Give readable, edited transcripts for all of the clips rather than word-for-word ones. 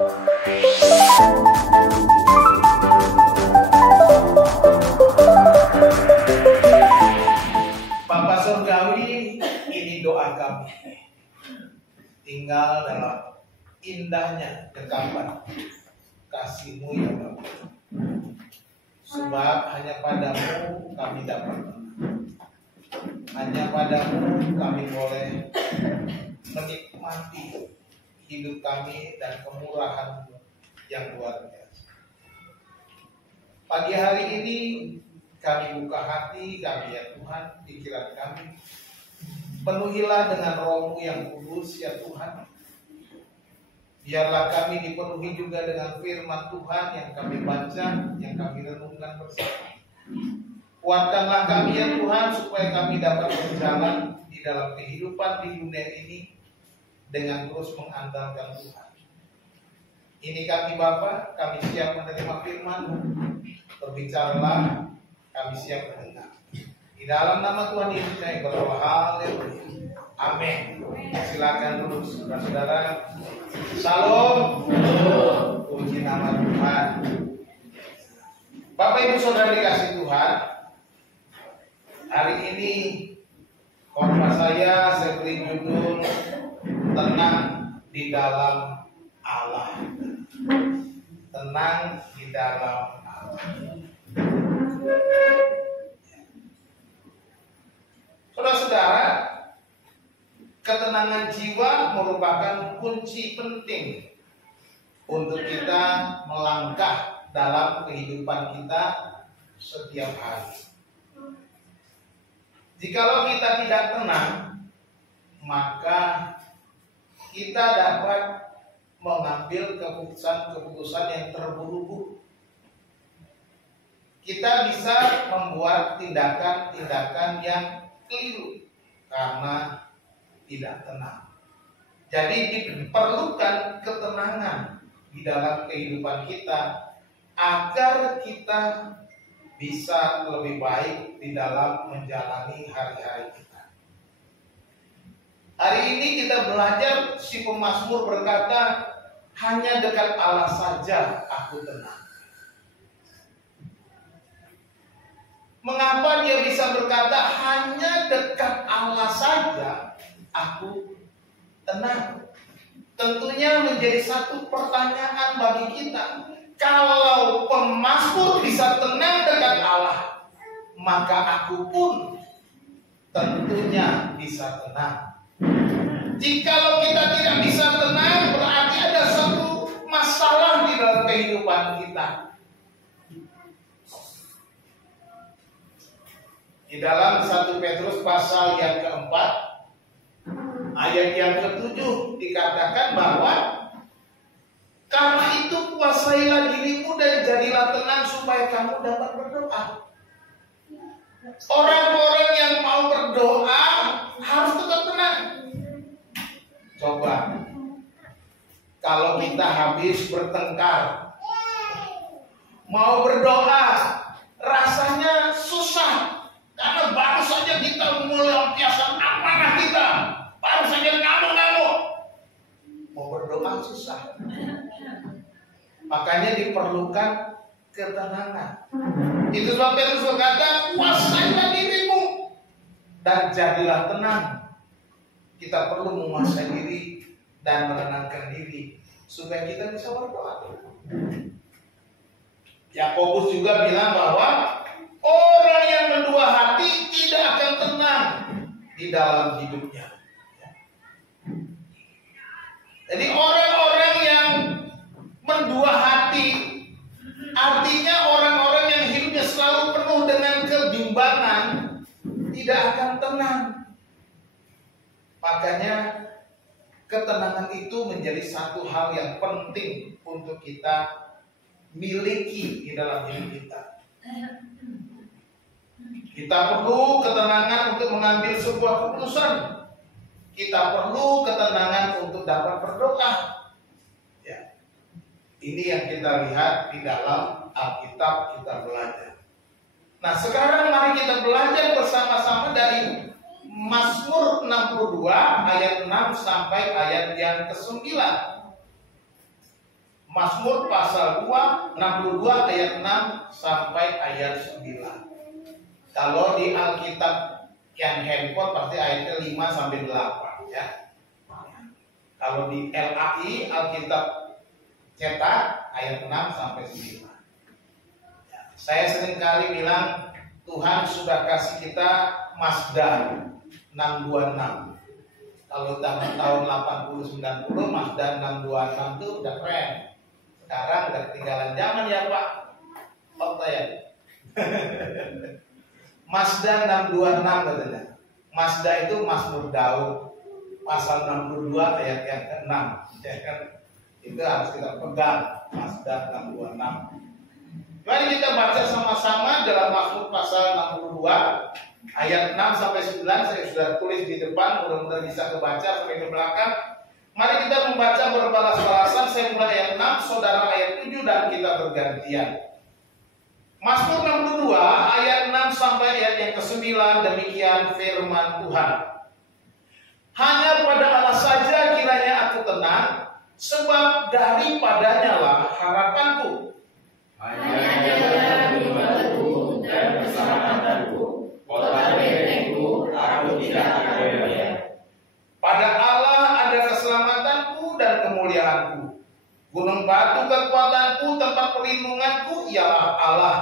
Bapa Surgawi, ini doa kami. Tinggal dalam indahnya dekapan kasih-Mu ya Bapa. Sebab hanya Padamu kami dapat tenang. Hanya Padamu kami boleh menikmati hidup kami dan kemurahan-Mu yang luar biasa. Pagi hari ini kami buka hati kami ya Tuhan, pikiran kami. Penuhilah dengan Roh-Mu yang kudus ya Tuhan. Biarlah kami dipenuhi juga dengan firman Tuhan yang kami baca, yang kami renungkan bersama. Kuatkanlah kami ya Tuhan, supaya kami dapat berjalan di dalam kehidupan di dunia ini dengan terus mengandalkan Tuhan. Ini kami Bapa, kami siap menerima firman-Mu. Berbicaralah, kami siap mendengar. Di dalam nama Tuhan Yesus kami berdoa, haleluya. Amin. Silakan dulu saudara-saudara. Salam. Puji nama Tuhan. Bapak Ibu Saudara dikasih Tuhan, hari ini khotbah saya beri judul Tenang di dalam Allah. Tenang di dalam Allah. Saudara-saudara, ketenangan jiwa merupakan kunci penting untuk kita melangkah dalam kehidupan kita setiap hari. Jikalau kita tidak tenang, maka kita dapat mengambil keputusan-keputusan yang terburu-buru. Kita bisa membuat tindakan-tindakan yang keliru karena tidak tenang. Jadi diperlukan ketenangan di dalam kehidupan kita agar kita bisa lebih baik di dalam menjalani hari-hari kita. Hari ini kita belajar, si pemazmur berkata, hanya dekat Allah saja aku tenang. Mengapa dia bisa berkata hanya dekat Allah saja aku tenang? Tentunya menjadi satu pertanyaan bagi kita. Kalau pemazmur bisa tenang dekat Allah, maka aku pun tentunya bisa tenang. Jikalau kita tidak bisa tenang, berarti ada satu masalah di dalam kehidupan kita. Di dalam 1 Petrus pasal yang keempat, ayat yang ke-7 dikatakan bahwa karena itu kuasailah dirimu dan jadilah tenang supaya kamu dapat berdoa. Orang-orang yang mau berdoa harus tetap tenang. Coba, kalau kita habis bertengkar, mau berdoa, rasanya susah. Karena baru saja kita melampiaskan amanah kita, baru saja ngamuk-ngamuk, mau berdoa susah. Makanya diperlukan ketenangan. Itu sebab Petrus berkata, kuasailah dirimu dan jadilah tenang. Kita perlu menguasai diri dan menenangkan diri supaya kita bisa berdoa. Yakobus juga bilang bahwa orang yang mendua hati tidak akan tenang di dalam hidupnya. Jadi orang-orang yang mendua hati, artinya orang-orang yang hidupnya selalu penuh dengan kebimbangan, tidak akan tenang. Makanya ketenangan itu menjadi satu hal yang penting untuk kita miliki di dalam hidup kita. Kita perlu ketenangan untuk mengambil sebuah keputusan. Kita perlu ketenangan untuk dapat berdoa. Ya. Ini yang kita lihat di dalam Alkitab kita belajar. Nah, sekarang mari kita belajar bersama-sama dari Mazmur 62 ayat 6 sampai ayat yang ke-9. Mazmur pasal 62 ayat 6 sampai ayat 9. Kalau di Alkitab yang handphone pasti ayatnya 5 sampai 8 ya. Kalau di LAI Alkitab cetak ayat 6 sampai 9. Saya seringkali bilang Tuhan sudah kasih kita Mazda 626. Kalau tahun 80-90 Mazda 626 itu udah keren. Sekarang udah ketinggalan zaman ya Pak. Oh saya. Mazda 626 katanya. Mazda itu Mazmur Daud pasal 62 ayat yang ke-6. Ya kan? Itu harus kita pegang Mazda 626. Mari kita baca sama-sama dalam Mazmur pasal 62 ayat 6 sampai 9. Saya sudah tulis di depan, mudah-mudahan bisa kebaca sampai ke belakang. Mari kita membaca berbalas-balasan. Saya mulai ayat 6, saudara ayat 7, dan kita bergantian. Mazmur 62 ayat 6 sampai ayat yang ke-9. Demikian firman Tuhan. Hanya pada Allah saja kiranya aku tenang, sebab daripadanya lah harapanku. Hanya Dia penyembahanku dan keselamatanku, kota bentengku, aku tidak ada. Pada Allah ada keselamatanku dan kemuliaanku. Gunung batu kekuatanku, tempat perlindunganku ialah Allah.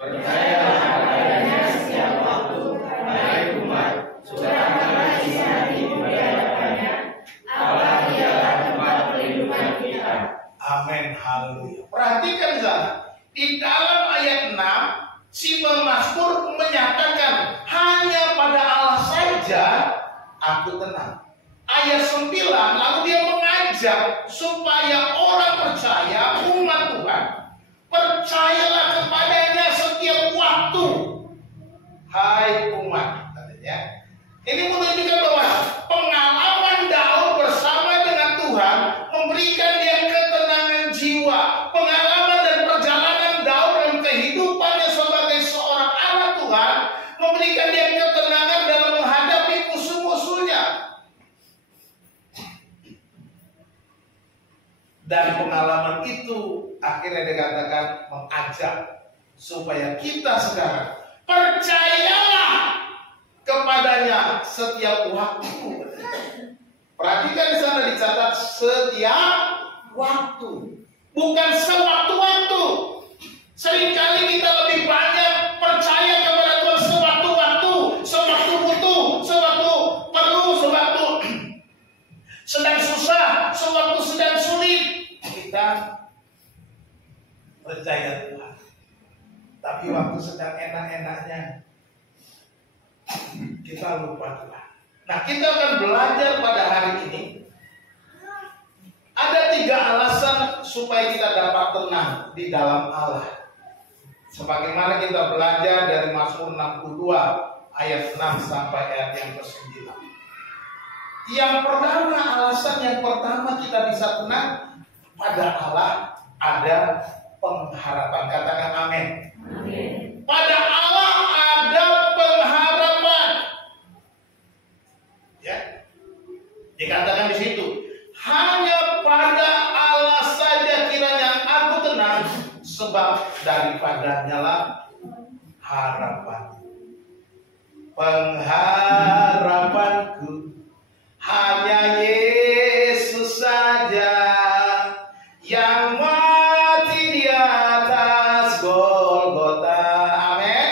Percayalah kepadanya setiap waktu, hai umat, surahkanlah isi hati di hadapannya. Allah ialah tempat perlindungan kita. Amin, haleluya. Perhatikan sana, di dalam ayat 6 si pemazmur menyatakan hanya pada Allah saja aku tenang. Ayat 9 lalu dia mengajak supaya orang percaya, umat Tuhan, percayalah kepadanya setiap waktu. Hai umat, katanya. Ini menunjukkan bahwa pengalaman Daud bersama dengan Tuhan memberikan dia ketenangan jiwa. Pengalaman dan perjalanan Daud dalam kehidupannya sebagai seorang anak Tuhan memberikan dia ketenangan dalam menghadapi musuh-musuhnya. Dan pengalaman itu akhirnya dikatakan mengajak supaya kita sekarang percayalah kepadanya setiap waktu. Perhatikan di sana dicatat setiap waktu, bukan sewaktu-waktu. Seringkali kita lebih banyak percaya kepada Tuhan sewaktu-waktu, sewaktu butuh, sewaktu perlu, sewaktu sedang susah, sewaktu sedang sulit. Kita percaya Tuhan. Tapi waktu sedang enak-enaknya kita lupa Tuhan. Nah, kita akan belajar pada hari ini. Ada 3 alasan supaya kita dapat tenang di dalam Allah. Sebagaimana kita belajar dari Mazmur 62 ayat 6 sampai ayat yang ke-9. Yang pertama, alasan yang pertama kita bisa tenang pada Allah ada pengharapan. Katakan amin. Amin. Pada Allah ada pengharapan. Ya. Dikatakan di situ, hanya pada Allah saja kiranya aku tenang, sebab daripadanya lah harapan. Pengharapanku hanya Yesus saja yang mati di atas Golgota. Amin.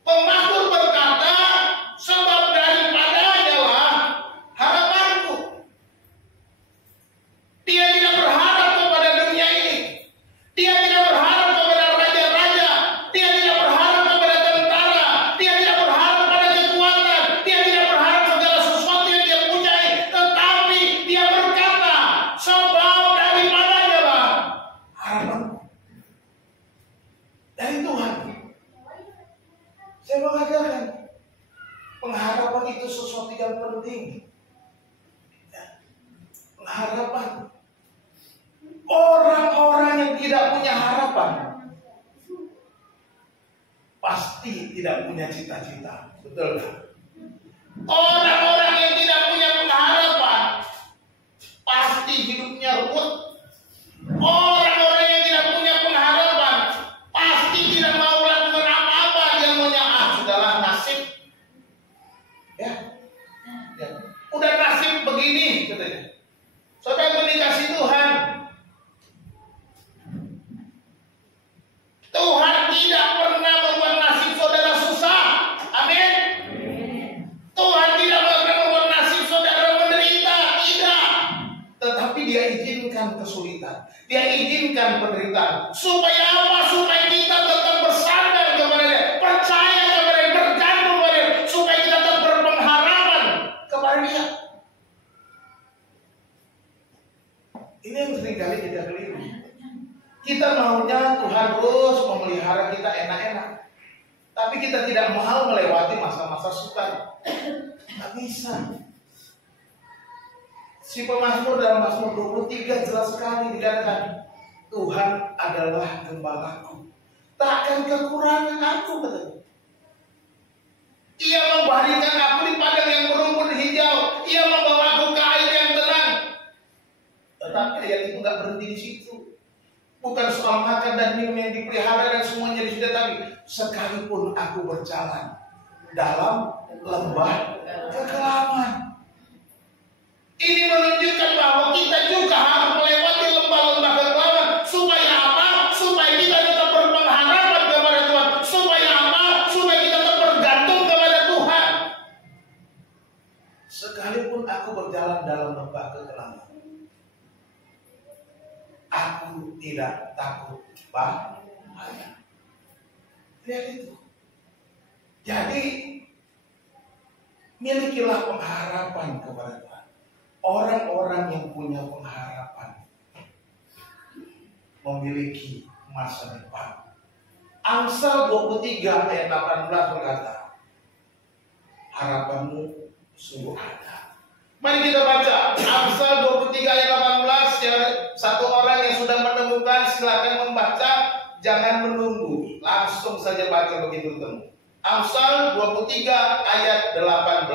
Pemazmur berkata, sebab daripadanya lah harapanku. Dia tidak berharap kepada dunia ini. Dia tidak berharap kepada raja-raja. Dia tidak berharap kepada tentara. Dia tidak berharap pada kekuatan. Dia tidak berharap segala sesuatu yang dia punyai. Tetapi dia berkata, sebab daripadanya lah harapanku. Dari Tuhan. Saya mengatakan, pengharapan itu sesuatu yang penting. Ya. Pengharapan. Orang-orang yang tidak punya harapan pasti tidak punya cita-cita. Betul kan? Orang-orang yang tidak punya pengharapan pasti hidupnya ruwet. Orang-orang yang tidak punya pengharapan pasti tidak mau lakukan apa-apa. Dia maunya sudahlah nasib. Ya. Udah nasib begini katanya. Saudara dikasih Tuhan. Tuhan tidak pernah membuat nasib saudara susah. Amin. Tuhan tidak pernah membuat nasib saudara menderita. Tidak. Tetapi Dia izinkan kesulitan. Dia izinkan penderitaan. Supaya apa? Supaya kita tetap bersandar kepada Dia, percaya kepada Dia, bergantung kepada Dia, supaya kita tetap berpengharapan kepada Dia. Ini yang seringkali kita keliru. Kita maunya Tuhan terus memelihara kita enak-enak, tapi kita tidak mau melewati masa-masa sukar. Tidak bisa. Si pemazmur dalam Mazmur 23 jelas sekali dikatakan, Tuhan adalah gembalaku, takkan kekurangan aku, katanya. Ia membaringkan aku di padang yang berumput hijau, Ia membawa aku ke air yang tenang. Tetapi ayat itu nggak berhenti di situ. Bukan soal makan dan minum yang dipelihara dan semuanya disediakan, tapi sekalipun aku berjalan dalam lembah kekelaman. Ini menunjukkan bahwa kita juga harus melewati lembah-lembah kekelaman. Supaya apa? Supaya kita tetap berpengharapan kepada Tuhan. Supaya apa? Supaya kita tetap bergantung kepada Tuhan. Sekalipun aku berjalan dalam lembah kekelaman, aku tidak takut bahaya. Lihat itu. Jadi milikilah pengharapan kepada Tuhan. Orang-orang yang punya pengharapan memiliki masa depan. Amsal 23 ayat 18 berkata, harapanmu sungguh ada. Mari kita baca Amsal 23 ayat 18. Ya, satu orang yang sudah menemukan silakan membaca, jangan menunggu, langsung saja baca begitu temu. Amsal 23 ayat 18.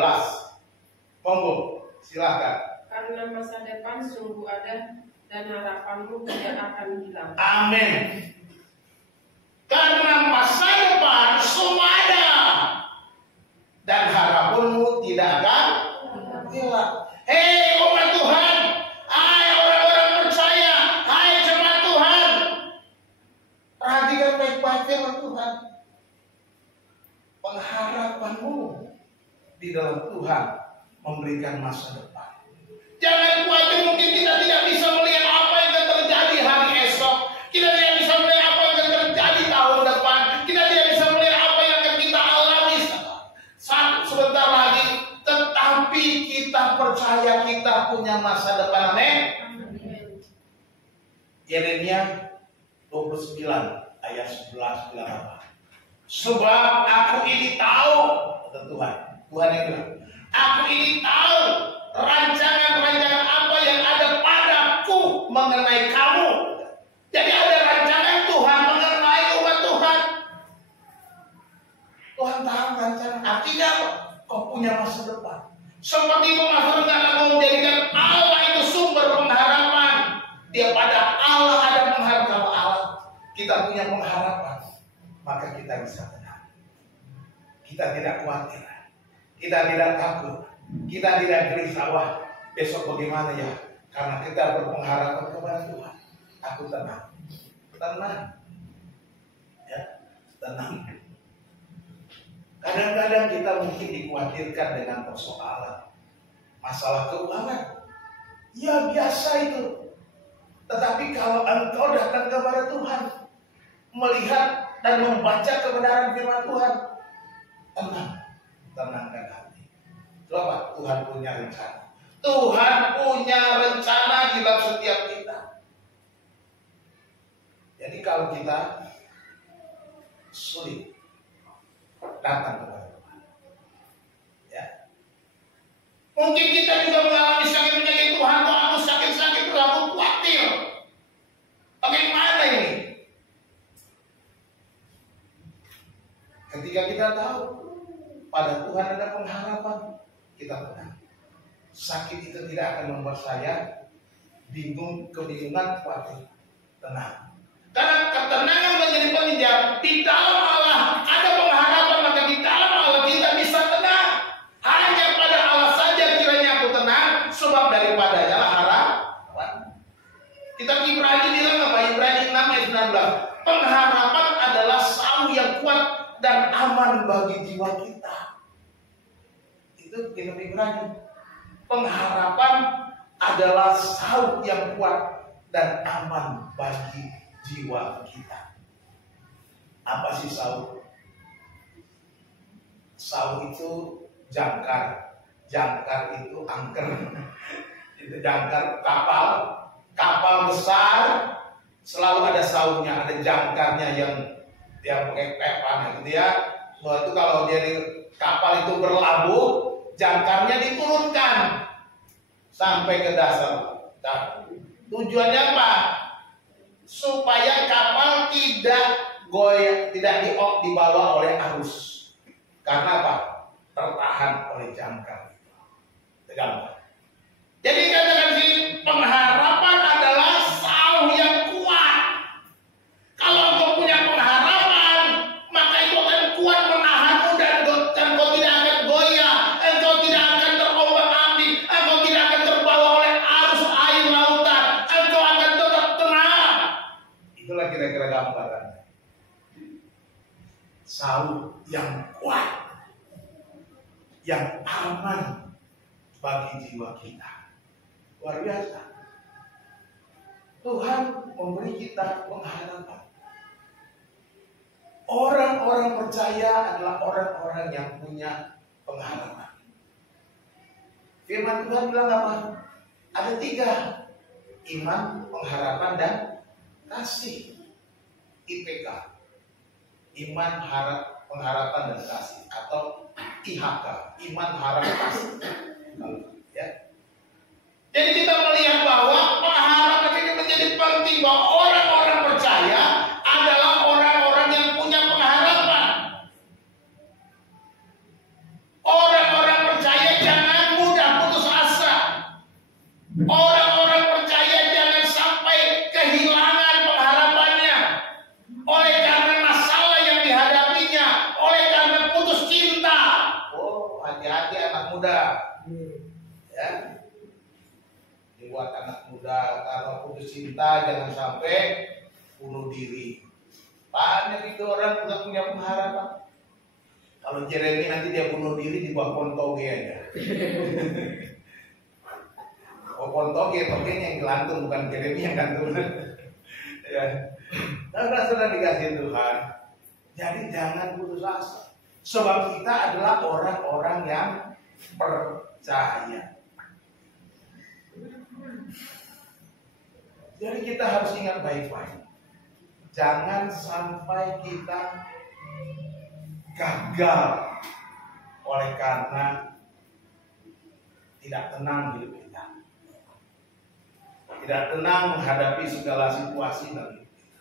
Monggo, silakan. Karena masa depan sungguh ada dan harapanmu tidak akan hilang. Amin. Karena masa depan semua ada dan harapanmu tidak akan hilang. Hei umat Tuhan, hai orang-orang percaya, hai jemaat Tuhan, perhatikan baik-baik firman Tuhan. Pengharapanmu di dalam Tuhan memberikan masa depan. Jangan khawatir, mungkin kita tidak bisa melihat apa yang akan terjadi hari esok. Kita tidak bisa melihat apa yang akan terjadi tahun depan. Kita tidak bisa melihat apa yang akan kita alami sebentar lagi. Tetapi kita percaya kita punya masa depan. Amin. Yeremia 29 ayat 11 bilang apa? Sebab aku ini tahu, kata Tuhan. Tuhan yang bilang, aku ini tahu rancangan-rancangan apa yang ada padaku mengenai kamu. Jadi ada rancangan Tuhan mengenai umat Tuhan. Tuhan tahu rancangan. Artinya apa? Kau punya masa depan. Seperti pemazmur mau menjadikan Allah itu sumber pengharapan. Dia pada Allah ada pengharapan. Kalau Allah kita punya pengharapan, maka kita bisa tenang. Kita tidak khawatir. Kita tidak takut. Kita tidak gelisah, wah besok bagaimana ya? Karena kita berpengharapan kepada Tuhan. Aku tenang. Tenang. Ya, tenang. Kadang-kadang kita mungkin dikhawatirkan dengan persoalan masalah keuangan. Ya biasa itu. Tetapi kalau engkau datang kepada Tuhan, melihat dan membaca kebenaran firman Tuhan, tenang. Tenangkan hati. Coba Tuhan punya rencana. Tuhan punya rencana di dalam setiap kita. Jadi kalau kita sulit datang kepada Tuhan, ya. Mungkin kita juga mengalami sakit penyakit. Tuhan, kok aku sakit-sakit terus, aku khawatir. Bagaimana ini? Ketika kita tahu pada Tuhan ada pengharapan, kita tenang. Sakit itu tidak akan membuat saya bingung, kebingungan, khawatir. tenang. Karena ketenangan menjadi penginjak. Di dalam Allah ada pengharapan, maka di dalam Allah kita bisa tenang. Hanya pada Allah saja kiranya aku tenang, sebab daripadanya lah harapan. Kitab Ibrani bilang apa? Ibrani 6 ayat 19. Pengharapan adalah saung yang kuat dan aman bagi jiwa kita. Itu kitab Ibrani. Pengharapan adalah saung yang kuat dan aman bagi jiwa kita. Apa sih saung? Saung itu jangkar. Jangkar itu angker. Itu jangkar kapal. Kapal besar selalu ada saungnya, ada jangkarnya yang dia pakai pepan gitu ya. Soalnya itu kalau dari kapal itu berlabuh, jangkarnya diturunkan sampai ke dasar. Nah, tujuannya apa? Supaya kapal tidak goyang, tidak dibawa oleh arus. Karena apa? Tertahan oleh jangkar. Tegang. Jadi katakan sih, pengharapan adalah saung yang kuat. Kalau engkau punya pengharapan, maka itu akan kuat menahanmu dan engkau tidak akan goyah, engkau tidak akan terombang-ambing, engkau tidak akan terbawa oleh arus air lautan, engkau akan tetap tenang. Itulah kira-kira gambarannya. Saung yang kuat, yang aman bagi jiwa kita. Luar biasa. Tuhan memberi kita pengharapan. Orang-orang percaya adalah orang-orang yang punya pengharapan. Firman Tuhan bilang apa? Ada 3. Iman, pengharapan, dan kasih. IPK. Iman, pengharapan, dan kasih. Atau IHK. Iman, harap, kasih. Ya. Jadi kita melihat bahwa pengharapan ini menjadi penting, bahwa orang-orang percaya adalah orang-orang yang punya pengharapan. Orang-orang percaya jangan mudah putus asa. Orang-orang percaya jangan sampai kehilangan pengharapannya oleh karena masalah yang dihadapinya, oleh karena putus cinta. Oh, hati-hati anak muda. Ya. Buat anak muda, kalau putus cinta jangan sampai bunuh diri. Banyak itu orang nggak punya pengharapan. Kalau Jeremy nanti dia bunuh diri di bawah pontoge aja. Oh, pontoge, togenya yang gelantung, bukan Jeremy yang gantung. Ya. Nah, sudah dikasih Tuhan. Jadi jangan putus asa. Sebab kita adalah orang-orang yang percaya. Jadi kita harus ingat baik-baik. Jangan sampai kita gagal oleh karena tidak tenang hidup kita. Tidak tenang menghadapi segala situasi dalam hidup kita.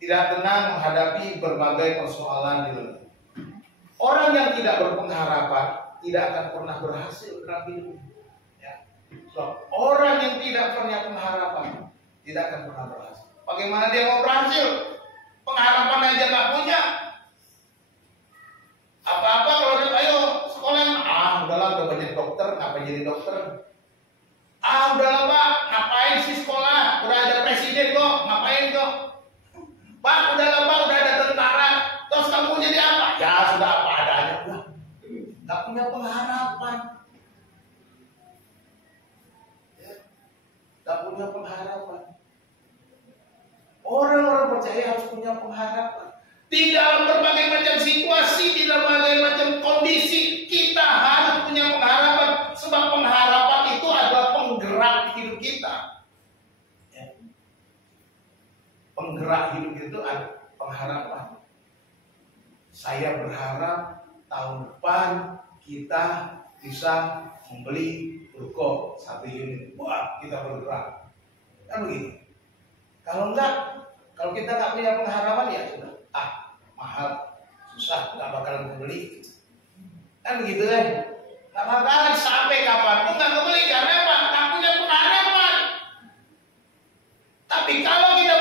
Tidak tenang menghadapi berbagai persoalan di dalam hidup. Orang yang tidak berpengharapan tidak akan pernah berhasil dalam hidup. So, orang yang tidak punya pengharapan tidak akan pernah berhasil. Bagaimana dia mau berhasil? Pengharapan aja nggak punya. Apa-apa kalau dia ayo sekolah, udahlah udah banyak dokter, ngapain jadi dokter? Udahlah Pak, ngapain sih sekolah? Udah ada presiden kok, ngapain kok? Pak, udahlah Pak, udah ada tentara. Terus kamu jadi apa? Ya sudah apa adanya. Udah, nggak punya pengharapan. Tak punya pengharapan. Orang-orang percaya harus punya pengharapan. Di dalam berbagai macam situasi, di dalam berbagai macam kondisi, kita harus punya pengharapan. Sebab pengharapan itu adalah penggerak hidup kita. Ya. Penggerak hidup itu adalah pengharapan. Saya berharap tahun depan kita bisa membeli ruko 1 unit. Wah, kita bergerak. Kan begitu. Kalau kita nggak punya pengharapan ya sudah. Mahal, susah, nggak bakalan membeli. Kan begitu kan? Nggak bakalan sampai kapanpun nggak membeli karena apa? Nggak punya pengharapan. Tapi kalau kita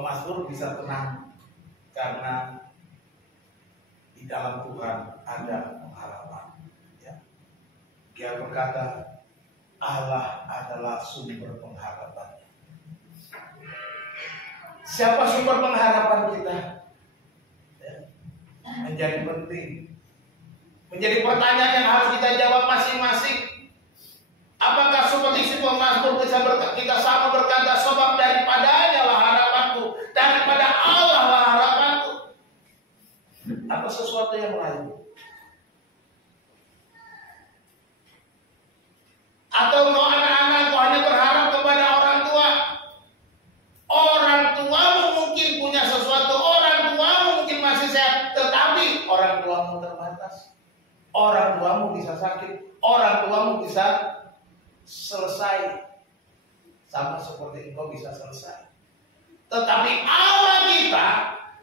Pemazmur bisa tenang karena di dalam Tuhan ada pengharapan. Ya. Dia berkata, Allah adalah sumber pengharapan. Siapa sumber pengharapan kita? Ya. Menjadi penting. Menjadi pertanyaan yang harus kita jawab masing-masing. Apakah seperti si pemazmur kita sama berkata, sebab daripadanya lah harapanku, daripada Allah lah harapanku. Atau sesuatu yang lain? Atau kau anak-anak kau hanya berharap kepada orang tua? Orang tuamu mungkin punya sesuatu, orang tuamu mungkin masih sehat, tetapi orang tuamu terbatas. Orang tuamu bisa sakit, orang tuamu bisa selesai sama seperti engkau bisa selesai. Tetapi Allah kita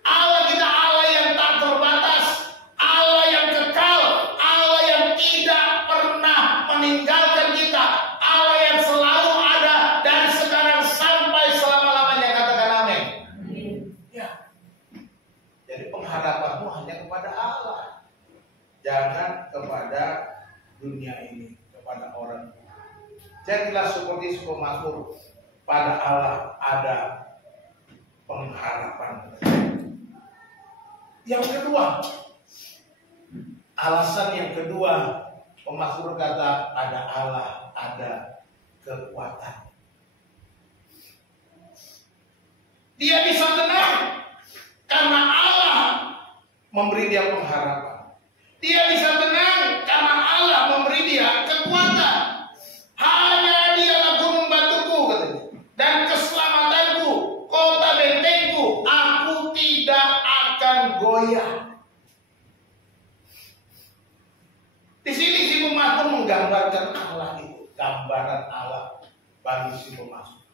Allah yang tak terbatas, Allah yang kekal, Allah yang tidak pernah meninggalkan kita, Allah yang selalu ada dari sekarang sampai selama-lamanya. Katakan amin. Ya. Jadi pengharapanmu hanya kepada Allah, jangan kepada dunia ini, kepada orang. Jadilah seperti pemazmur, pada Allah ada pengharapan. Yang kedua, alasan yang kedua, pemazmur kata pada Allah ada kekuatan. Dia bisa tenang karena Allah memberi dia pengharapan. Dia bisa tenang karena Allah memberi dia kekuatan. Hanya dialah gunung batuku, katanya, dan keselamatanku, kota bentengku, aku tidak akan goyah. Di sini si pemazmur menggambarkan Allah itu, gambaran Allah bagi si pemazmur.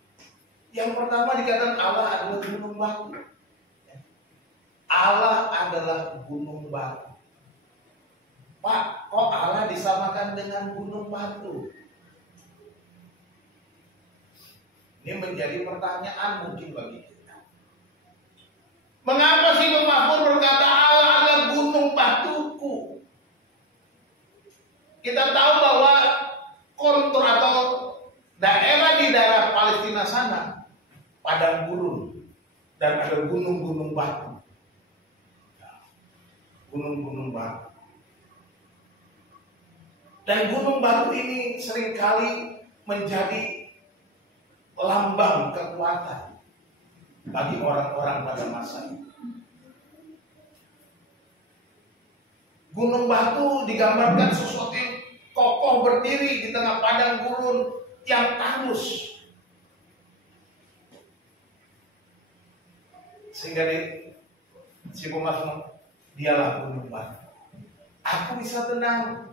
Yang pertama dikatakan Allah adalah gunung batu. Allah adalah gunung batu. Pak, kok Allah disamakan dengan gunung batu? Ini menjadi pertanyaan mungkin bagi kita. Mengapa si pemazmur berkata Allah adalah gunung batuku? Kita tahu bahwa kontur atau daerah di daerah Palestina sana padang gurun dan ada gunung-gunung batu. Gunung-gunung batu. Dan gunung batu ini seringkali menjadi lambang kekuatan bagi orang-orang pada masa itu. Gunung batu digambarkan sesuatu yang kokoh berdiri di tengah padang gurun yang tandus. Sehingga si pemazmur, dialah gunung batu. Aku bisa tenang,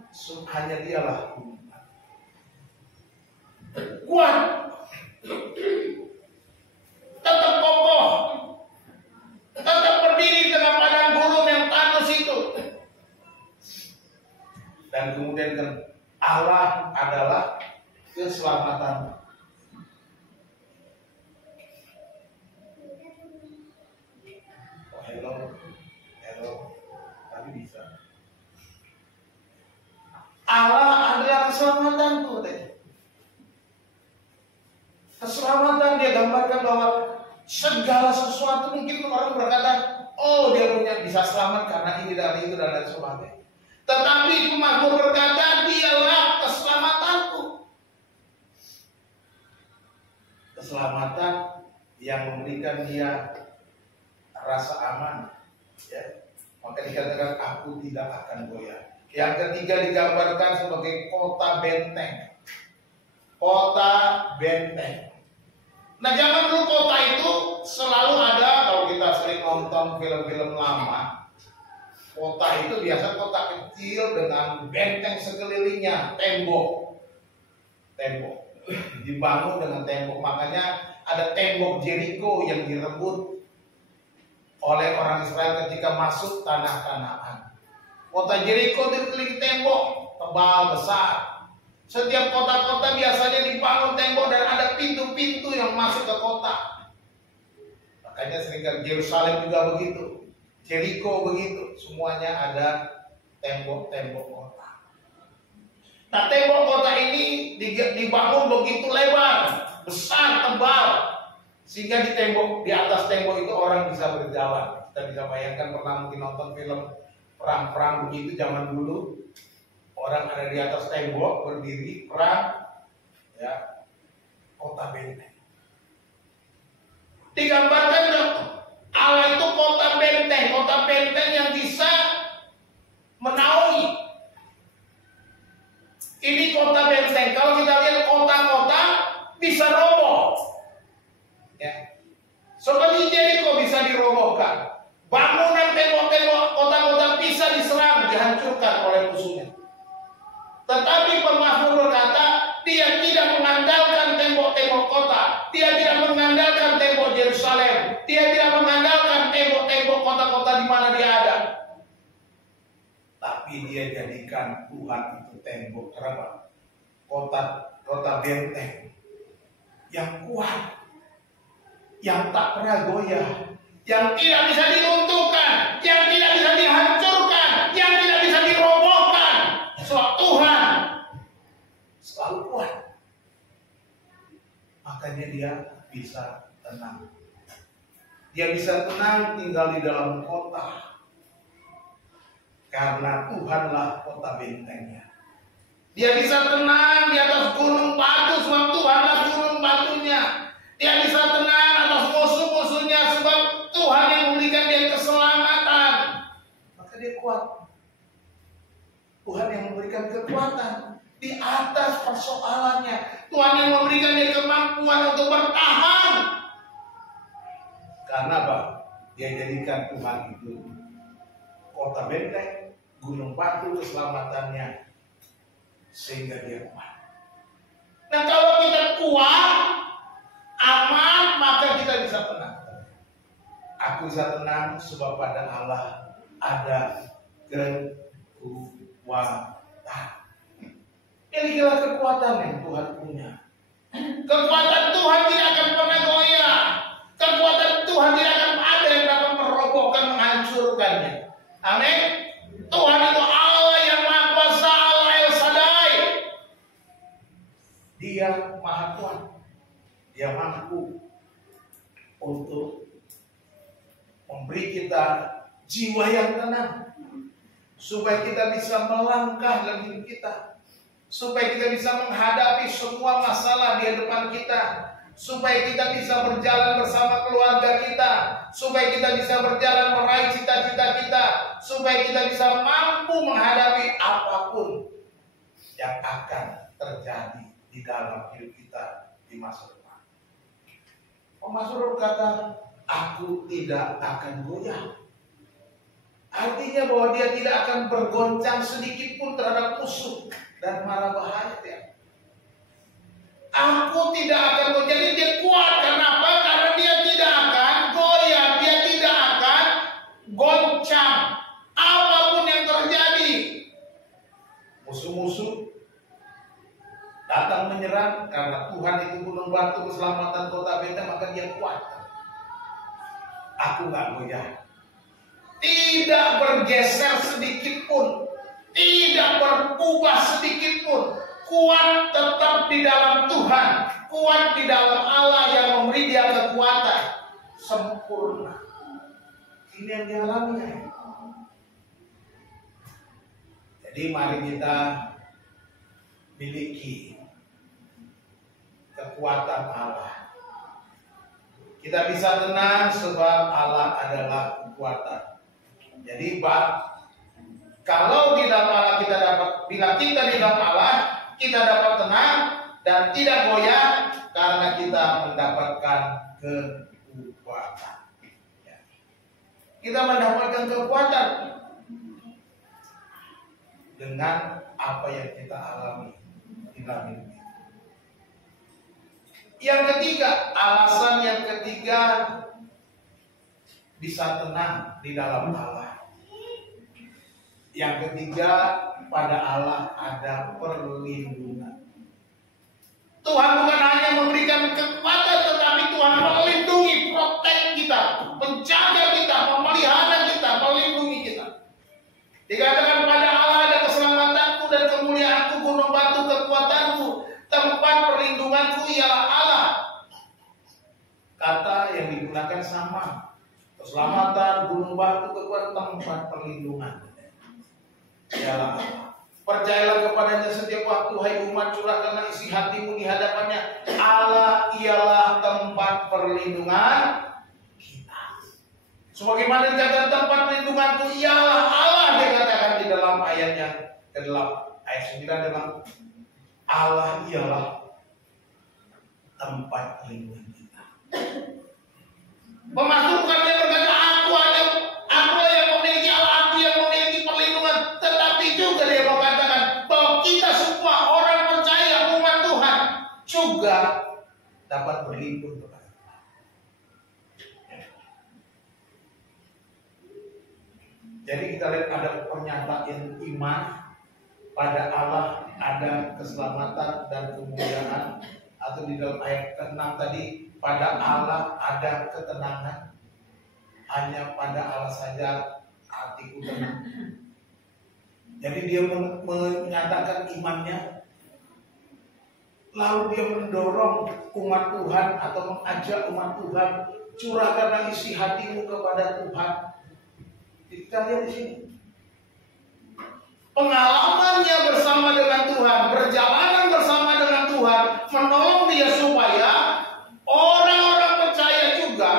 hanya dialah gunung batu. Kuat, tetap kokoh, tetap berdiri di tengah padang gurun yang tandus itu. Dan kemudian kan Allah adalah keselamatan. Oh, hello, tapi bisa. Allah adalah keselamatanku. Keselamatan dia gambarkan bahwa segala sesuatu mungkin orang berkata, oh dia punya bisa selamat karena ini dan itu dan lain sebagainya. Tetapi pemazmur berkata dialah keselamatanku. Keselamatan yang memberikan dia rasa aman. Ya. Maka dikatakan aku tidak akan goyah. Yang ketiga digambarkan sebagai kota benteng. Kota benteng. Nah zaman dulu kota itu selalu ada, kalau kita sering nonton film-film lama, kota itu biasa kota kecil dengan benteng sekelilingnya, tembok dibangun dengan tembok. Makanya ada tembok Jericho yang direbut oleh orang Israel ketika masuk tanah Kanaan. Kota Jericho dikelilingi tembok tebal besar. Setiap kota-kota biasanya dibangun tembok dan ada pintu-pintu yang masuk ke kota. Makanya seringkali Yerusalem juga begitu, Jericho begitu, semuanya ada tembok-tembok kota. Nah, tembok kota ini dibangun begitu lebar, besar, tebal, sehingga di atas tembok itu orang bisa berjalan. Kita bisa bayangkan, pernah mungkin nonton film perang-perang begitu zaman dulu, orang ada di atas tembok berdiri perang, ya, kota benteng. Digambarkan Allah itu kota benteng yang bisa menaungi. Ini kota benteng. Kalau kita lihat kota-kota bisa roboh, ya. Seperti Jericho bisa dirobohkan. Bangunan tembok-tembok kota-kota bisa diserang, dihancurkan oleh musuhnya. Tetapi pemazmur berkata, dia tidak mengandalkan tembok-tembok kota, dia tidak mengandalkan tembok Yerusalem, dia tidak mengandalkan tembok-tembok kota-kota di mana dia ada. Tapi dia jadikan Tuhan itu tembok apa? Kota benteng yang kuat, yang tak pernah goyah, yang tidak bisa diruntuhkan, yang tidak bisa dihancurkan, yang tidak bisa dirobohkan. Sebab Tuhan selalu kuat. Makanya dia bisa tenang. Dia bisa tenang tinggal di dalam kota. Karena Tuhanlah kota bentengnya. Dia bisa tenang di atas gunung batu sebab Tuhanlah gunung batunya. Dia bisa tenang atas musuh-musuhnya sebab Tuhan yang memberikan dia keselamatan. Maka dia kuat. Tuhan yang memberikan kekuatan di atas persoalannya. Tuhan yang memberikan dia kemampuan untuk bertahan. Karena apa? Dia jadikan Tuhan itu kota benteng, gunung batu keselamatannya, sehingga dia kuat. Nah, kalau kita kuat, aman, maka kita bisa tenang. Aku bisa tenang sebab pada Allah ada kekuatan. Inilah kekuatan yang Tuhan punya. Kekuatan Tuhan tidak akan pernah goyah. Kekuatan Tuhan tidak akan ada yang dapat merobohkan, menghancurkannya. Amin. Tuhan itu Allah yang Maha Kuasa, Allah El Shaddai. Dia Maha Kuat. Dia mampu untuk memberi kita jiwa yang tenang, supaya kita bisa melangkah dalam hidup kita, supaya kita bisa menghadapi semua masalah di depan kita, supaya kita bisa berjalan bersama keluarga kita, supaya kita bisa berjalan meraih cita-cita kita, supaya kita bisa mampu menghadapi apapun yang akan terjadi di dalam hidup kita di masa depan. Pemazmur berkata, aku tidak akan goyah. Artinya bahwa dia tidak akan bergoncang sedikit pun terhadap musuh dan mara bahaya. Aku tidak akan goyah. Jadi dia kuat. Kenapa? Karena dia tidak akan goyah. Dia tidak akan goncang. Apapun yang terjadi, musuh-musuh datang menyerang, karena Tuhan itu gunung batu keselamatan kota benteng, maka dia kuat. Aku nggak goyah. Tidak bergeser sedikit pun, tidak berubah sedikit pun. Kuat tetap di dalam Tuhan, kuat di dalam Allah yang memberi dia kekuatan sempurna. Ini yang dialami. Jadi mari kita miliki kekuatan Allah. Kita bisa tenang sebab Allah adalah kekuatan. Jadi kalau di dalam Allah kita dapat, bila kita di dalam Allah, kita dapat tenang dan tidak goyah karena kita mendapatkan kekuatan. Kita mendapatkan kekuatan dengan apa yang kita alami di dalam hidup. Yang ketiga, alasan yang ketiga bisa tenang di dalam Allah. Yang ketiga, pada Allah ada perlindungan. Tuhan bukan hanya memberikan kekuatan, tetapi Tuhan melindungi, protect kita. keselamatan, gunung batu, kekuatan, tempat perlindungan. Ialah Allah. Percayalah kepadanya setiap waktu, hai umat, curahkanlah isi hatimu di hadapannya. Allah ialah tempat perlindungan kita. Sebagaimana dikatakan tempat perlindunganku ialah Allah, dikatakan di dalam ayat yang ke-8, ayat 9 dalam Allah ialah tempat perlindungan kita. Pemasmur bukan dia berkata akulah yang memiliki Allah, aku yang memiliki perlindungan, tetapi juga dia mengatakan bahwa kita semua orang percaya umat Tuhan juga dapat berlindung kepada Tuhan. Jadi kita lihat ada pernyataan iman pada Allah, ada keselamatan dan kemuliaan, atau di dalam ayat ke-6 tadi, pada Allah ada ketenangan, hanya pada Allah saja hatiku tenang. Jadi dia menyatakan imannya, lalu dia mendorong umat Tuhan atau mengajak umat Tuhan, curahkanlah isi hatimu kepada Tuhan. Kita lihat di sini pengalamannya bersama dengan Tuhan, perjalanan bersama dengan Tuhan, menolong dia supaya orang-orang percaya juga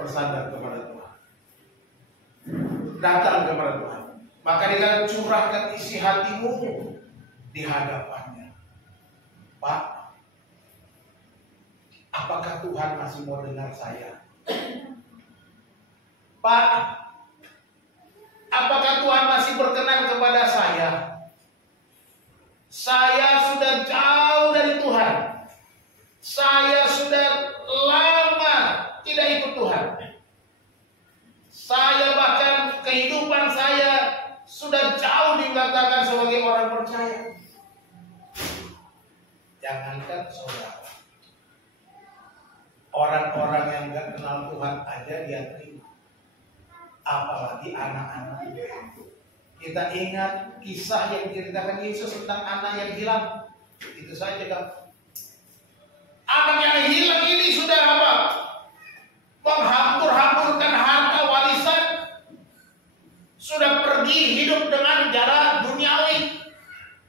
bersandar kepada Tuhan, datang kepada Tuhan. Maka dia curahkan isi hatimu di hadapannya. Pak, apakah Tuhan masih mau dengar saya? Pak, apakah Tuhan masih berkenan kepada saya? Saya sudah jauh dari Tuhan. Saya sudah lama tidak ikut Tuhan. Saya bahkan kehidupan saya sudah jauh dikatakan sebagai orang percaya. Jangankan saudara, orang-orang yang gak kenal Tuhan aja dia terima, apalagi anak-anak. Kita ingat kisah yang diceritakan Yesus tentang anak yang hilang. Itu saja kan. Anak yang hilang ini sudah apa? Menghambur-hamburkan harta warisan. Sudah pergi hidup dengan cara duniawi.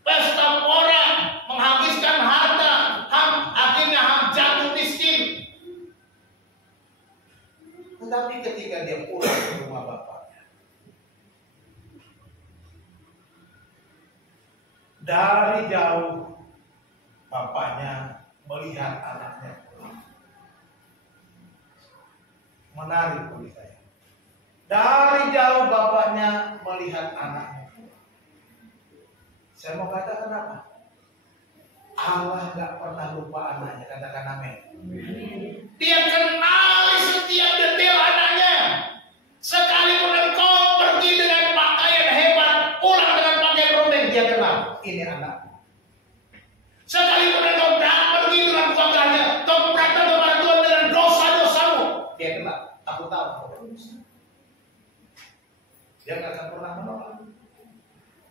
Pesta pora, menghabiskan harta, akhirnya jatuh miskin. Tetapi ketika dia pulang ke rumah bapaknya, dari jauh bapaknya melihat anaknya pulang. Menarik bagi saya. Dari jauh bapaknya melihat anaknya pulang. Saya mau katakan apa? Allah gak pernah lupa anaknya. Katakan amin. Dia kenali setiap detail anaknya. Sekalipun engkau pergi dengan pakaian hebat, pulang dengan pakaian robek, dia kenal. Ini anak. Sekalipun engkau pergi dengan bangkanya, kau berkata kepada Tuhan dengan dosa-dosamu, dia kenal. Aku tahu. Dia gak akan pernah menolak.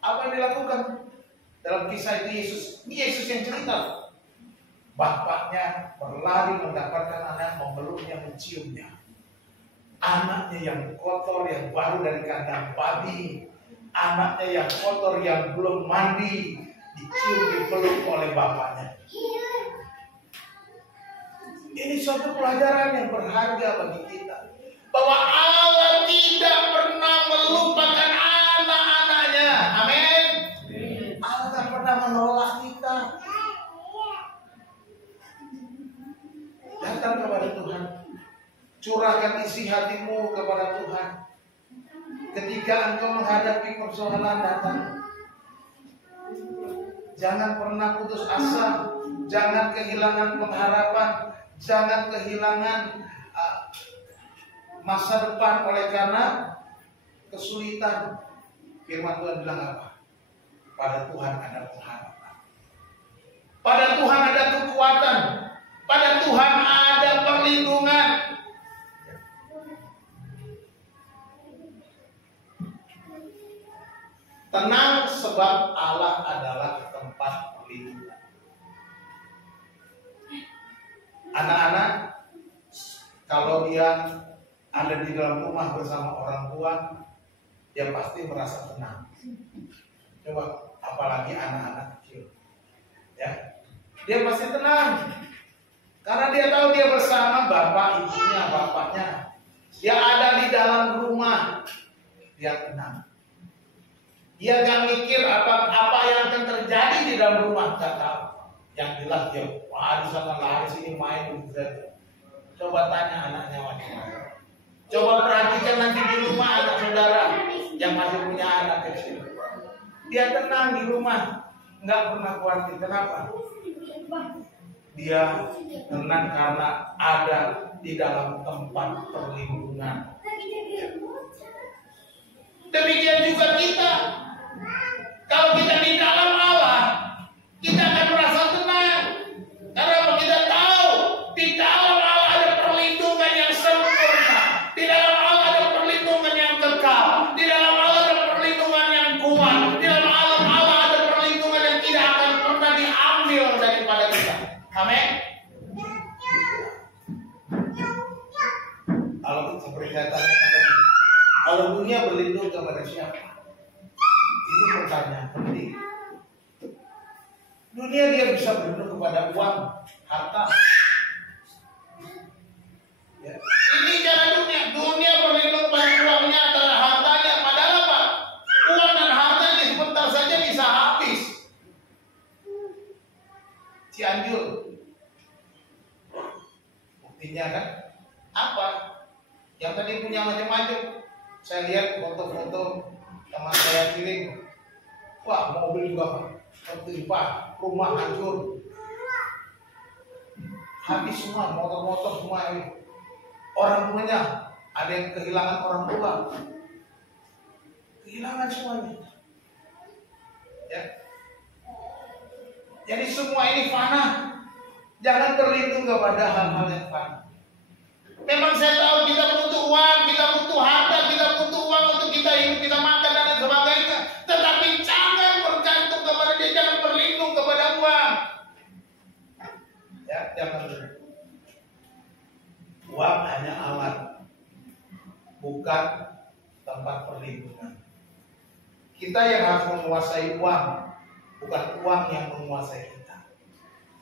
Apa yang dilakukan dalam kisah itu Yesus yang cerita. Bapaknya berlari mendapatkan anak, memeluknya, menciumnya. Anaknya yang kotor, yang baru dari kandang babi, anaknya yang kotor, yang belum mandi, dicium, dipeluk oleh bapaknya. Ini suatu pelajaran yang berharga bagi kita, bahwa Allah tidak pernah melupakan anak-anaknya. Amin. Allah tidak pernah menolak kita. Datang kepada Tuhan, curahkan isi hatimu kepada Tuhan. Ketika engkau menghadapi persoalan datang, jangan pernah putus asa, jangan kehilangan pengharapan, jangan kehilangan masa depan oleh karena kesulitan. Firman Tuhan bilang apa? Pada Tuhan ada pengharapan, pada Tuhan ada kekuatan, pada Tuhan ada perlindungan. Tenang sebab Allah adalah tempat perlindungan. Anak-anak, kalau dia ada di dalam rumah bersama orang tua, dia pasti merasa tenang. Coba apalagi anak-anak kecil, ya, dia pasti tenang karena dia tahu dia bersama bapak ibunya, bapaknya. Dia ada di dalam rumah, dia tenang. Dia gak mikir apa yang akan terjadi di dalam rumah, gak tahu. Yang jelas dia, wah di sana lari sini main begitu. Coba tanya anaknya wanita. Coba perhatikan nanti di rumah anak saudara yang masih punya anak kecil. Dia tenang di rumah, nggak pernah khawatir. Kenapa? Dia tenang karena ada di dalam tempat perlindungan. Demikian juga kita. Kalau kita di dalam Allah, kita akan merasa tenang. Karena kita tahu di dalam Allah ada perlindungan yang sempurna. Di dalam Allah ada perlindungan yang kekal. Di dalam Allah ada perlindungan yang kuat. Di dalam Allah ada perlindungan yang tidak akan pernah diambil daripada kita. Amin. Kalau seperti saya tanya tadi, kalau dunia berlindung kepada siapa? Ini pertanyaan penting. Dunia dia bisa berlindung kepada uang, harta. Ya. Ini cara dunia. Dunia berlindung pada uangnya atau hartanya. Padahal apa? Uang dan harta ini sebentar saja bisa habis. Cianjur. Buktinya kan? Apa? Yang tadi punya macam-macam. Saya lihat foto-foto teman saya kirim. Wah, mobil juga tertimpa, rumah hancur, habis semua, motor-motor semua ini. Orang tuanya ada yang kehilangan orang tua, kehilangan semuanya. Ya. Jadi semua ini fana. Jangan berlindung kepada hal-hal yang fana. Memang saya tahu kita butuh uang, kita butuh harta, kita butuh uang untuk kita hidup, kita makan dan lain sebagainya. Tetapi jangan bergantung kepada dia, jangan berlindung kepada uang. Ya, jangan berlindung. Uang hanya alat, bukan tempat perlindungan. Kita yang harus menguasai uang, bukan uang yang menguasai kita.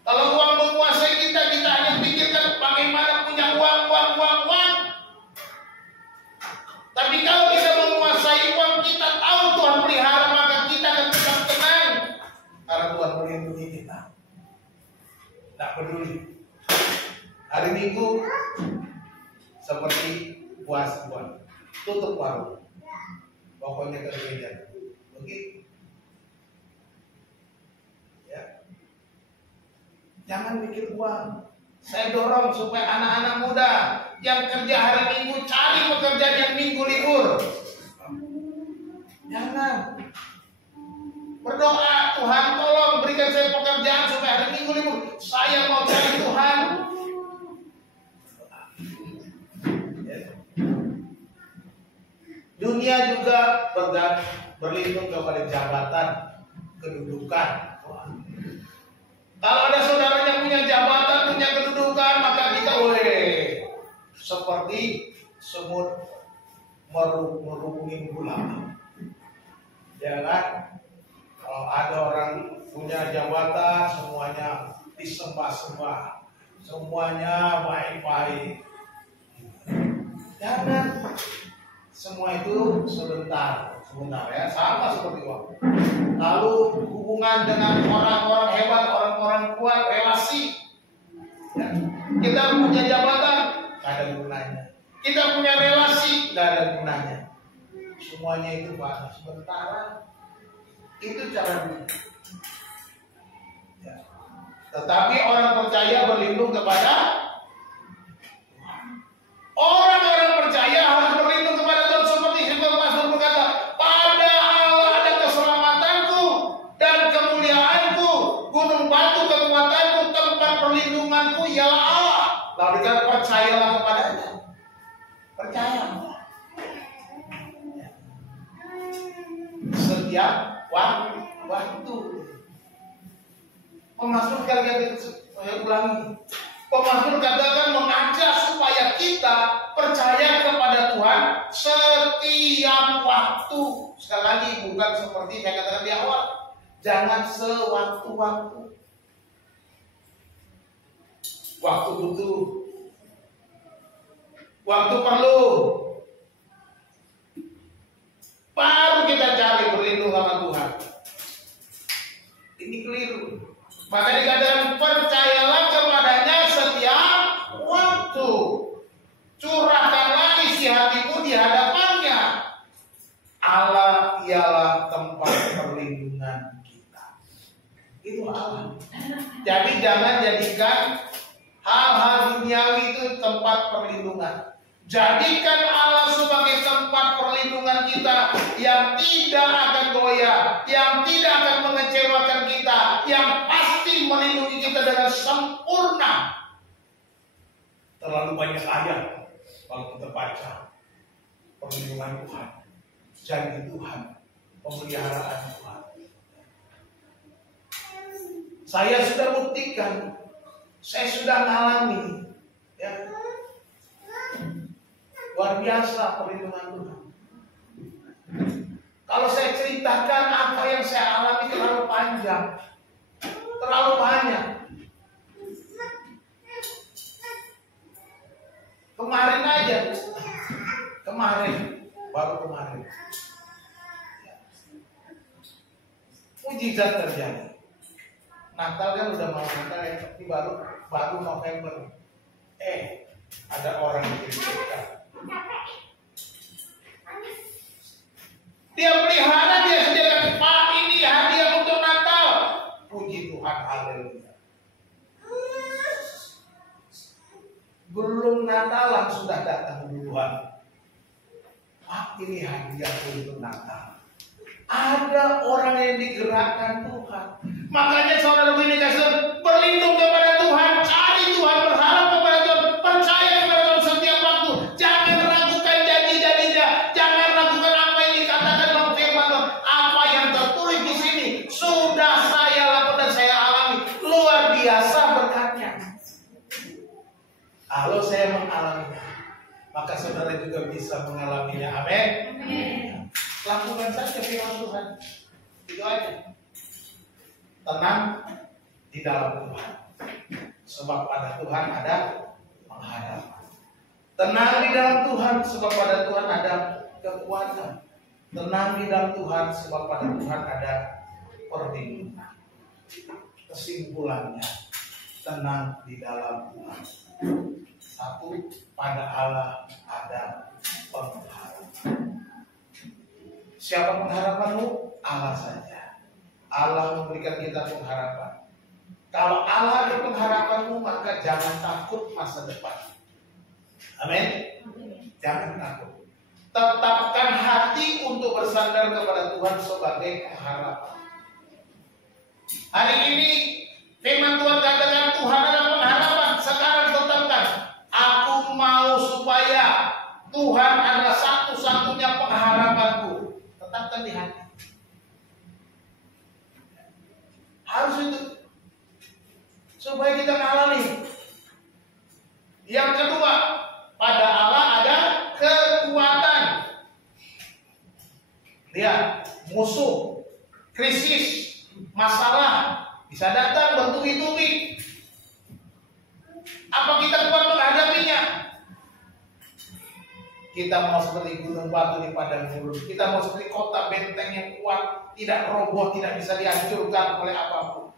Kalau uang menguasai kita, kita hanya pikirkan bagaimana punya uang. Tapi kalau kita menguasai uang, kita tahu Tuhan pelihara, maka kita akan tetap tenang. Karena Tuhan melindungi kita. Tak peduli. Hari Minggu seperti puas-puas, tutup warung. Pokoknya ke gereja. Begitu. Ya. Jangan mikir uang. Saya dorong supaya anak-anak muda yang kerja hari Minggu cari pekerjaan yang minggu libur. Jangan. Berdoa, Tuhan tolong berikan saya pekerjaan supaya hari Minggu libur. Saya mau cari Tuhan. Dunia juga berlindung kepada jabatan, kedudukan. Kalau ada saudaranya punya jabatan, punya kedudukan, maka kita seperti semut merubungin gula. Ya kan? Kalau ada orang punya jabatan, semuanya disembah-sembah, semuanya baik-baik. Jangan. Semua itu sebentar ya, sama seperti uang. Lalu hubungan dengan orang-orang hebat, orang-orang kuat, relasi. Ya. Kita punya jabatan, gak ada gunanya. Kita punya relasi, gak ada gunanya. Semuanya itu panas sementara. Itu cara dunia. Ya. Tetapi orang percaya berlindung kepada orang-orang percaya harus berlindung kepada Tuhan, seperti firman Mazmur berkata, pada Allah ada keselamatanku dan kemuliaanku, gunung batu kekuatanku, tempat perlindunganku ialah Allah. Lalu dikatakan percayalah kepadanya. Percaya. Setiap waktu. Mazmur kali-kali saya ulangi. Pemazmur katakan mengajak supaya kita percaya kepada Tuhan setiap waktu. Sekali lagi, bukan seperti saya katakan di awal. Jangan sewaktu-waktu. Waktu butuh, waktu perlu, baru kita cari berlindung sama Tuhan. Ini keliru. Maka dikatakan percayalah kepadanya setiap waktu. Curahkanlah isi hatimu di hadapannya. Allah ialah tempat perlindungan kita. Itu Allah. Jadi jangan jadikan hal-hal duniawi itu tempat perlindungan. Jadikan Allah sebagai tempat perlindungan kita yang tidak akan goyah, yang tidak akan mengecewakan kita, yang pasti melindungi kita dengan sempurna. Terlalu banyak ayat kalau kita baca perlindungan Tuhan, janji Tuhan, pemeliharaan Tuhan. Saya sudah buktikan, saya sudah mengalami, ya. Luar biasa perlindungan Tuhan. Kalau saya ceritakan apa yang saya alami terlalu panjang, terlalu banyak. Kemarin aja, baru kemarin, mujizat terjadi. Natal kan udah mau Natal ya, tapi baru November. Ada orang yang cerita. Dia pelihara, dia sediakan, Pak, ini hadiah untuk Natal. Puji Tuhan, haleluya. Belum Natalan sudah datang duluan. Pak, ini hadiah untuk Natal. Ada orang yang digerakkan Tuhan. Makanya saudara begini kasih, berlindung kepada Tuhan, cari Tuhan, berharap kepada Tuhan, percaya kepada Tuhan setiap waktu. Jangan ragukan janji-janjinya, jangan ragukan apa yang dikatakan dalam firman Tuhan. Apa yang tertulis di sini sudah saya lakukan dan saya alami, luar biasa berkatnya. Kalau saya mengalaminya, maka saudara juga bisa mengalaminya. Amin. Lakukan saja firman Tuhan. Itu aja. Tenang di dalam Tuhan. Sebab pada Tuhan ada pengharapan. Tenang di dalam Tuhan, sebab pada Tuhan ada kekuatan. Tenang di dalam Tuhan, sebab pada Tuhan ada perlindungan. Kesimpulannya, tenang di dalam Tuhan. Satu, pada Allah ada pengharapan. Siapa pengharapanmu? Allah saja. Allah memberikan kita pengharapan. Kalau Allah ada pengharapanmu, maka jangan takut masa depan. Amin. Jangan takut. Tetapkan hati untuk bersandar kepada Tuhan sebagai pengharapan. Hari ini firman Tuhan katakan Tuhan adalah pengharapan. Sekarang tetapkan. Aku mau supaya Tuhan adalah satu-satunya pengharapanku. Tetapkan di hati. Harus itu supaya kita mengalami. Yang kedua, pada Allah ada kekuatan. Lihat, musuh, krisis, masalah bisa datang bertubi-tubi. Apa kita kuat menghadapinya? Kita mau seperti gunung batu di padang gurun. Kita mau seperti kota benteng yang kuat, tidak roboh, tidak bisa dihancurkan oleh apapun.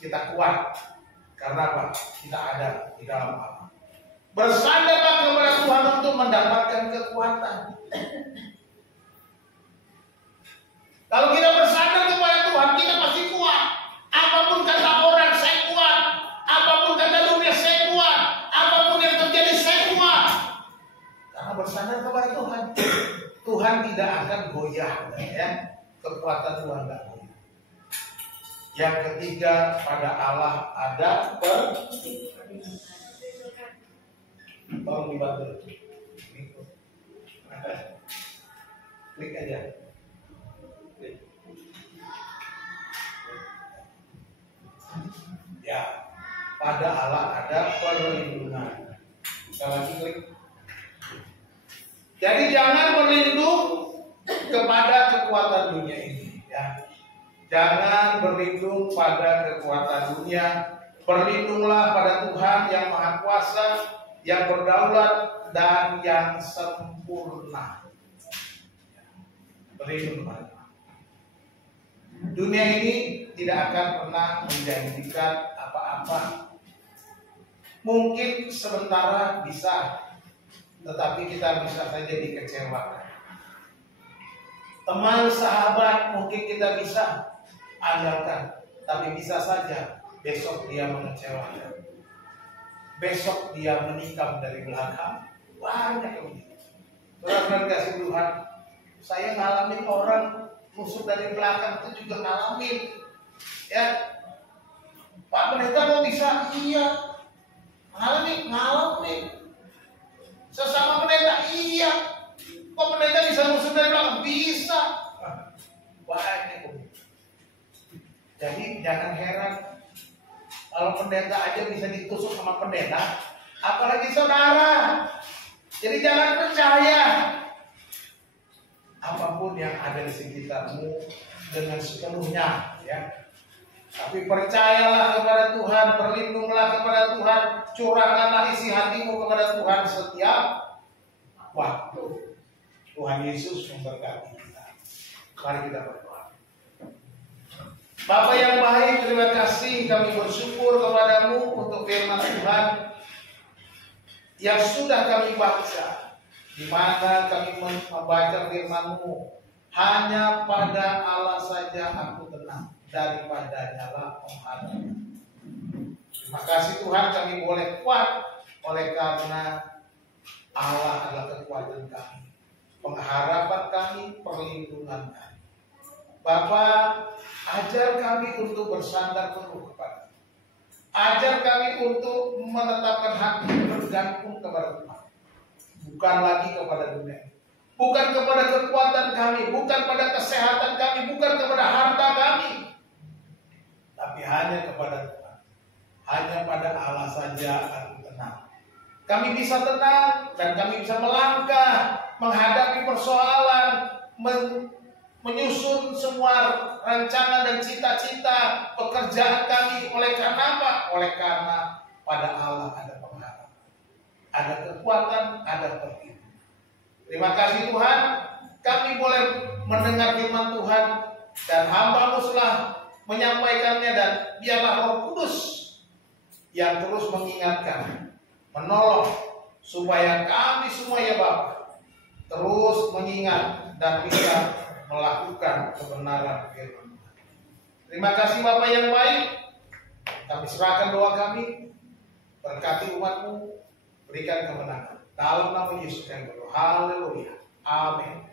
Kita kuat. Karena apa? Kita ada di dalam Allah. Bersandarlah kepada Tuhan untuk mendapatkan kekuatan. Kalau kita bersandar kepada Tuhan, kita pasti kuat. Apapun kata orang, saya kuat. Apapun kata dunia, saya kuat. Apapun yang terjadi, saya kuat. Karena bersandar kepada Tuhan, Tuhan tidak akan goyah, ya. Kekuatan Tuhan tidak goyah. Yang ketiga, pada Allah ada tolong dibantu. Klik aja. Ya, pada Allah ada perlindungan. Sekali lagi klik. Jadi jangan berlindung kepada kekuatan dunia ini, ya. Jangan berlindung pada kekuatan dunia. Berlindunglah pada Tuhan yang Maha Kuasa, yang berdaulat dan yang sempurna. Berlindung pada Tuhan. Dunia ini tidak akan pernah menjanjikan apa-apa. Mungkin sementara bisa, tetapi kita bisa saja dikecewakan. Teman, sahabat mungkin kita bisa andalkan, tapi bisa saja besok dia mengecewakan. Besok dia menikam dari belakang. Banyak yang begitu. Saudara kasih Tuhan, saya ngalamin orang musuh dari belakang itu juga ngalamin. Ya, Pak Pendeta kok bisa? Iya. Ngalamin. Sesama pendeta, iya. Kok pendeta bisa musuh dari belakang? Bisa. Banyak. Jadi jangan heran kalau pendeta aja bisa ditusuk sama pendeta, apalagi saudara. Jadi jangan percaya apapun yang ada di sekitarmu dengan sepenuhnya, ya. Tapi percayalah kepada Tuhan, berlindunglah kepada Tuhan, curahkanlah isi hatimu kepada Tuhan setiap waktu. Tuhan Yesus memberkati kita. Mari kita berdoa. Bapa yang baik, terima kasih, kami bersyukur kepadamu untuk firman Tuhan yang sudah kami baca, di mana kami membaca firman-Mu. Hanya pada Allah saja aku tenang, daripadanya lah pengharapan. Terima kasih Tuhan, kami boleh kuat oleh karena Allah adalah kekuatan kami, pengharapan kami, perlindungan kami. Bapa, ajar kami untuk bersandar penuh kepada, ajar kami untuk menetapkan hati bergantung kepada Tuhan, bukan lagi kepada dunia, bukan kepada kekuatan kami, bukan pada kesehatan kami, bukan kepada harta kami, tapi hanya kepada Tuhan. Hanya pada Allah saja aku tenang. Kami bisa tenang dan kami bisa melangkah menghadapi persoalan, menyusun semua rancangan dan cita-cita pekerjaan kami. Oleh karena apa? Oleh karena pada Allah ada pengharapan, ada kekuatan, ada perlindungan. Terima kasih Tuhan, kami boleh mendengar firman Tuhan dan hamba-Mu telah menyampaikannya, dan biarlah Roh Kudus yang terus mengingatkan, menolong, supaya kami semua ya Bapa terus mengingat dan bisa melakukan kebenaran firman. Terima kasih Bapa yang baik. Kami serahkan doa kami, berkati umat-Mu, berikan kemenangan. Dalam nama Yesus yang berdoa. Haleluya. Amin.